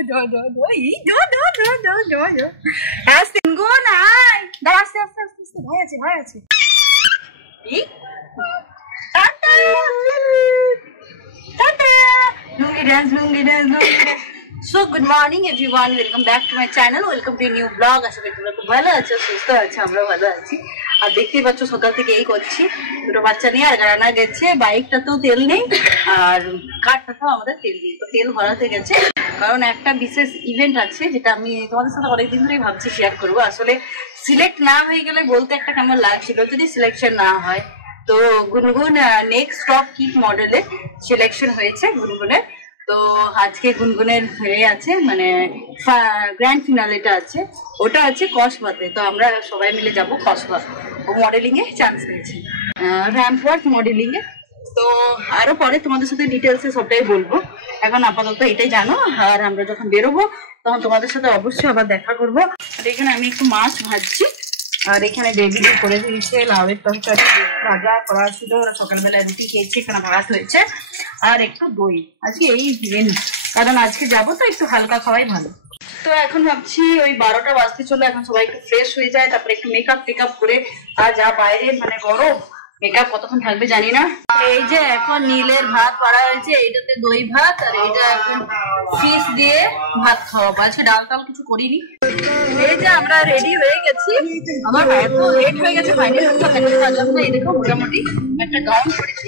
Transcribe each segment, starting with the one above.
So good morning everyone, welcome back to my channel, welcome to a new vlog. আশা করি তোমরা খুব ভালো আছো, সুস্থ আছো, আমরা ভালো আছি। আর দেখতেই পাচ্ছ সকাল থেকে এই করছি, দুটো বাচ্চা নিয়ে। আর রান্না গেছে, বাইকটাতেও তেল নেই আর কারটাতেও আমাদের তেল নেই, তো তেল ভরাতে গেছে। কারণ একটা বিশেষ ইভেন্ট আছে যেটা আমি তোমাদের সাথে অনেকদিন ধরেই ভাবছি শেয়ার করবো। আসলে সিলেক্ট না হয়ে গেলে বলতে একটা কেমন লাগছিল, যদি সিলেকশন না হয়। তো গুনগুন নেক্সট টপ কিক মডেলে সিলেকশন হয়েছে গুনগুনের। তো আজকে গুনগুনের হয়ে আছে, মানে গ্র্যান্ড ফিনালেটা আছে, ওটা আছে কসবাতে। তো আমরা সবাই মিলে যাব কসবা, ও মডেলিংয়ে চান্স পেয়েছি, র্যাম্পওয়ার্ক মডেলিংয়ে। তো আরও পরে তোমাদের সাথে ডিটেলসে সবটাই বলবো, এখন আপাতত এটাই জানো। আর আমরা যখন বেরোবো তখন তোমাদের সাথে অবশ্যই আবার দেখা করবো। আর এখানে আমি একটু মাছ ভাজছি, আর এখানে বেবি করে দিয়েছে লাউয়ের তরকারি ভাজা করা ছিল, সকালবেলায় রুটি খেয়েছি, এখানে ভাত হয়েছে আর একটু দই। আজকে এই মেনু, কারণ আজকে যাবো তো একটু হালকা খাওয়াই ভালো। তো এখন ভাবছি ওই 12টা বাজতে চলো, এখন সবাই একটু ফ্রেশ হয়ে যায়, তারপরে একটু মেকআপ টেকআপ করে। আর যা বাইরে মানে গরম, মেকআপ কতক্ষণ থাকবে জানি না। এই যে এখন নীলের ভাত করা হয়েছে, এইটাতে দই ভাত, আর এইটা এখন ফিশ দিয়ে ভাত খাওয়াবো। আজকে ডাল টাল কিছু করিনি। এই যে আমরা রেডি হয়ে গেছি, আমার এত লেট হয়ে গেছে ফাইনাল সাজলাম না। এই দেখো মোটামুটি একটা গাউন পরেছি।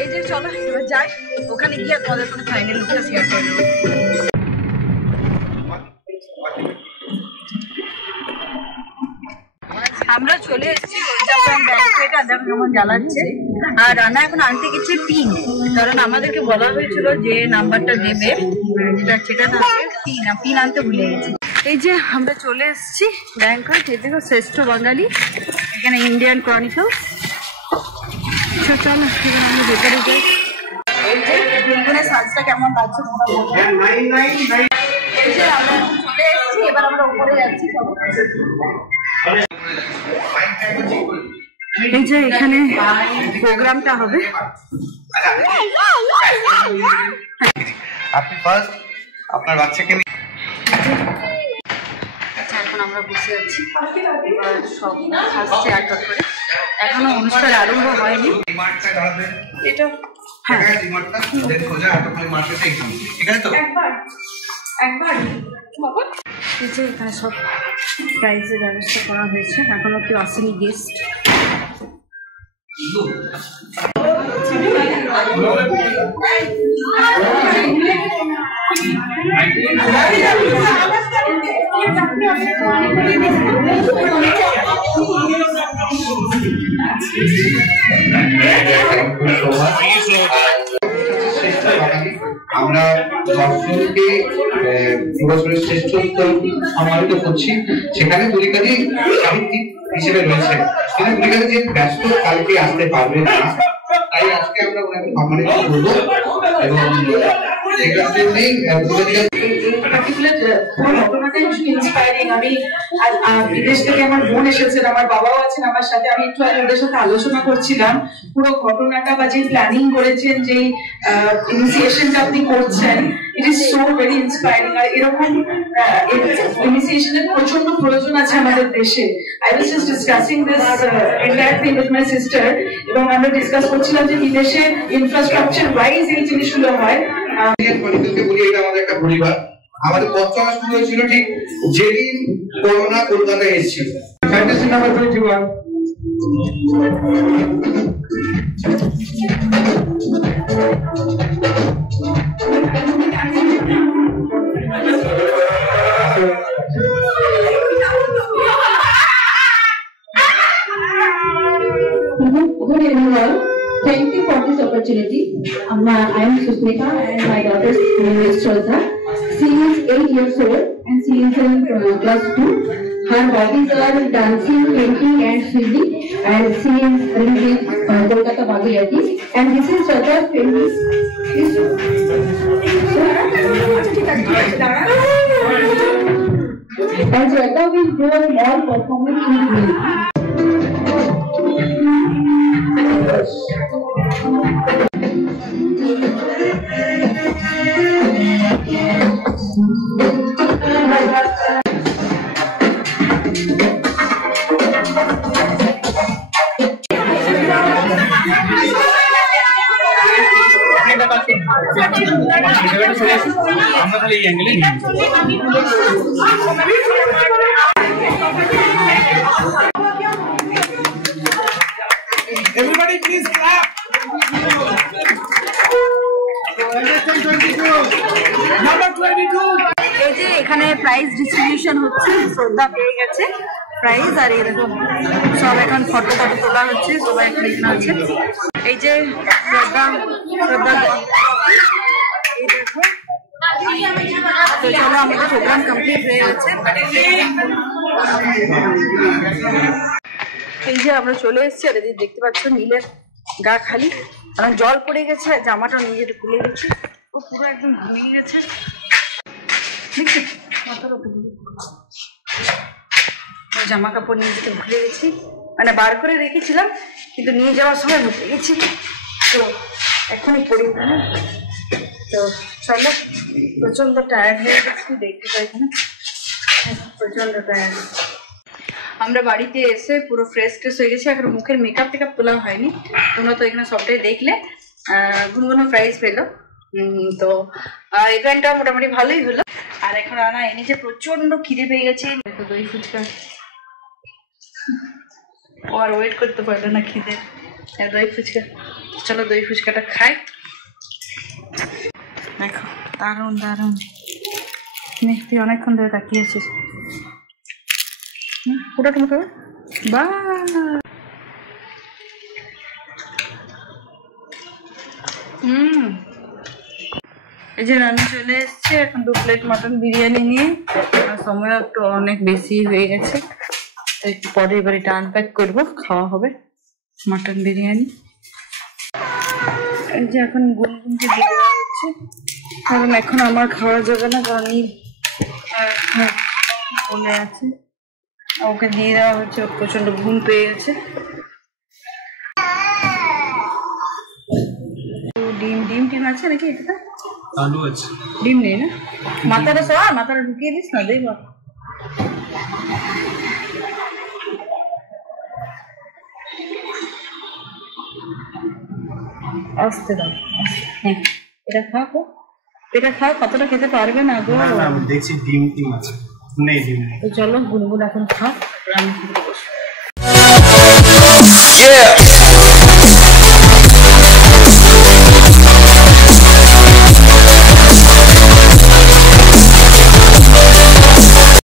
এই যে চলো এবার যাই, ওখানে গিয়ে তোমাদের সাথে ফাইনাল লুকটা শেয়ার করে দেবো। আমরা চলে এসেছি, কেমন জ্বালাচ্ছে। আর রান্না এখন আনতে গেছে পিন, কারণ আমাদেরকে বলা হয়েছিল যে নাম্বারটা দেবে, যেটা পিন আনতে ভুলে গেছি। এই যে আমরা চলে এসেছি ব্যাংকক, এই দেখো শ্রেষ্ঠ বাঙালি, এখানে ইন্ডিয়ান ক্রনিকল। চলো আমরা ভেতরে যাই। এই যে গুনগুনের সাজটা কেমন লাগছে তোমরা বলবে। এই যে আমরা চলে এসেছি, এবার আমরা উপরে যাচ্ছি। এই যে এখানে প্রোগ্রামটা হবে। আপনি ফার্স্ট আপনার বাচ্চাকে নিয়ে। আচ্ছা এখন আমরা বসে আছি, সব আসছে এক এক করে, এখনো অনুষ্ঠান আরম্ভ হয়নি। এটা হ্যাঁ ঠিক আছে তো, একবার এই যে এখানে সব প্রাইজের ব্যবস্থা করা হয়েছে, এখনো কেউ আসেনি গেস্ট। আমরা দর্শককে পুরস্কারের শ্রেষ্ঠত্ব সম্মানিত করছি। সেখানে তুলিকাদি সাহিত্যিক হিসেবে রয়েছে, কিন্তু তুলিকাদি যে ব্যস্ত কালকে আসতে পারবে না, তাই আজকে আমরা ওনাকে সম্মানিত করবো। এবং বিদেশ থেকে আমার বোন এসেছেন, আমার বাবাও আছেন আমার সাথে। আমি একটু আগে ওদের সাথে আলোচনা করছিলাম পুরো ঘটনাটা, বা যে প্ল্যানিং করেছেন, যে ইনিশিয়েশনটা আপনি করছেন, it is so very inspiring. আর এরকম ইনিশিয়েশনের প্রচন্ড প্রয়োজন আছে আমাদের দেশে। I was just discussing this entire thing with my sister, এবং আমরা ডিসকাস করছিলাম যে বিদেশে ইনফ্রাস্ট্রাকচার ওয়াইজ এই জিনিসগুলো হয়। আমাদের একটা পরিবার, আমাদের পথ চলা শুরু হয়েছিল ঠিক যেদিন করোনা কলকাতায় এসেছিল। Fantasy number 21। Good evening all. Thank you for this opportunity. I am Susmita and my daughter's name is Shraddha. She is 8 years old and she is in class 2. Her hobbies are dancing, painting and swimming, and she is living in Kolkata Bhagirathi. And this is Shraddha's family. And Shraddha will do a small performance in music. তাহলে এই অ্যাঙ্গেলে নিয়ে Everybody please clap. Number 22. এই যে এখানে prize distribution হচ্ছে, শ্রদ্ধা পেয়ে গেছে প্রাইজ, আর এই দেখো সব এখন ফটো তোলা হচ্ছে, সবাই এখানে আছে। এই যে শ্রদ্ধা এই দেখো। তো চলো আমাদের প্রোগ্রাম কমপ্লিট হয়ে গেছে। এই যে আমরা চলে এসেছি, আর এদিকে দেখতে পাচ্ছ নীলের গা খালি, কারণ জল পড়ে গেছে, জামাটা নিজের খুলে গেছে, ও পুরো একদম ঘুমিয়ে গেছে। দেখছি মাথার উপরে জামা কাপড় নিয়ে যেতে ভুলে গেছি, মানে বার করে রেখেছিলাম কিন্তু নিয়ে যাওয়ার সময় ভুলে গেছি, তো এখনই পড়ি না। তো চলো, প্রচন্ড টায়ার্ড হয়ে গেছি, দেখতে পাই এখানে প্রচন্ড টায়ার্ড। আমরা বাড়িতে এসে পুরো ফ্রেশ হয়ে গেছি, এখন মুখের মেকআপ টেকআপ তোলা হয়নি, তোমরা তো এখানে সবটাই দেখলে। গুনগুনো প্রাইজ পেলো, তো ইভেন্টটা মোটামুটি ভালোই হলো। আর এখন রানা এনেছে, প্রচন্ড খিদে পেয়ে গেছে, দই ফুচকা, ও আর ওয়েট করতে পারলো না খিদে, দই ফুচকা। চলো দই ফুচকাটা খাই। দেখো দারুণ দারুণ, তুই অনেকক্ষণ ধরে তাকিয়েছিস, ওটা তুমি খাবে বা। এই যে রান্না চলে এসছে, এখন 2 প্লেট মটন বিরিয়ানি নিয়ে, সময় একটু অনেক বেশি হয়ে গেছে, একটু পরে এবার এটা আনপ্যাক করবো, খাওয়া হবে মটন বিরিয়ানি। এই যে এখন গুনগুনকে দিয়ে দেওয়া হচ্ছে, কারণ এখন আমার খাওয়া যাবে না, কারণ বলে আছে, ওকে দিয়ে দেওয়া হচ্ছে, প্রচন্ড ঘুম পেয়ে গেছে। ডিম আছে নাকি? এটা আলু আছে, ডিম নেই না? মাথাটা মাথাটা ঢুকিয়ে দিস না, দেখব আসতে দাও। হ্যাঁ এটা খাও, এটা খাও, কতটা খেতে পারবে না গো। দেখছি ডিম আছে, নেই ডিম নেই। তো চলো গুনগুন এখন খাও, আমি খেতে বসবো।